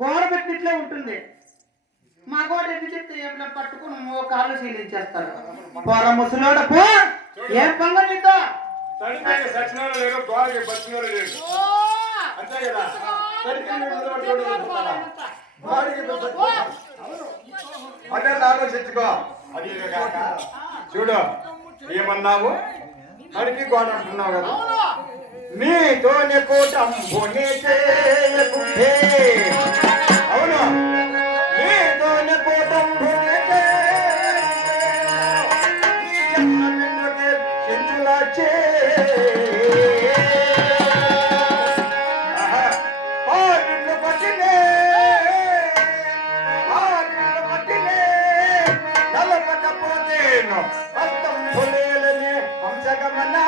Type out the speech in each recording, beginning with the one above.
గోడ పెట్టిట్లే ఉంటుంది. మా గోడ ఎన్ని చెప్తే ఏమైనా పట్టుకుని కాళ్ళు శీలించేస్తాడు. పొర ముసలోడ పో ఏం పంగ నీతో అదే ఆలోచించుకో. చూడు ఏమన్నావు, అడిగి గోడ అంటున్నావు కదా, నీతోనే కూటంబుని చేయకుంటే, అవును నీతోనే కూటంబుని చెంచులా పట్టినే నలపకపోతేను అర్థం పులేలని వంశగమనా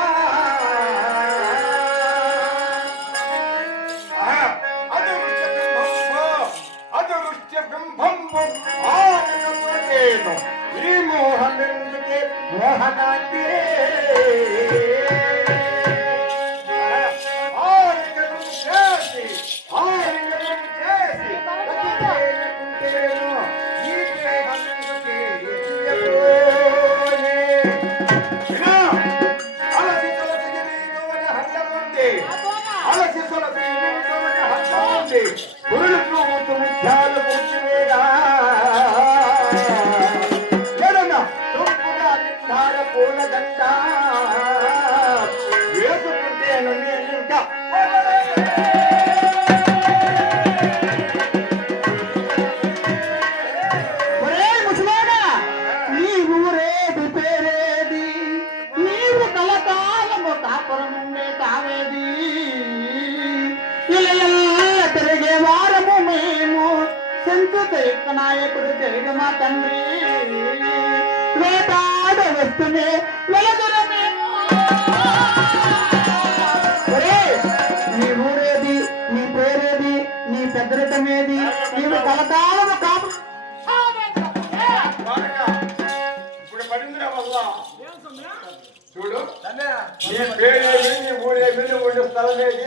ఈ మోహనందుకే మోహనాన్ని తిరిగే వారము మేము సెంతు నాయకుడు చేయడు మా తండ్రి వేటాడ వస్తూనే వెలదురమేమో. నీ ఊరేది, నీ పేరేది, నీ పెద్దరికమేది, నీవు కలకాలము కాపు చూడు నీ పేరేమి, నీ ఊరేమి, నీ స్థలం ఏది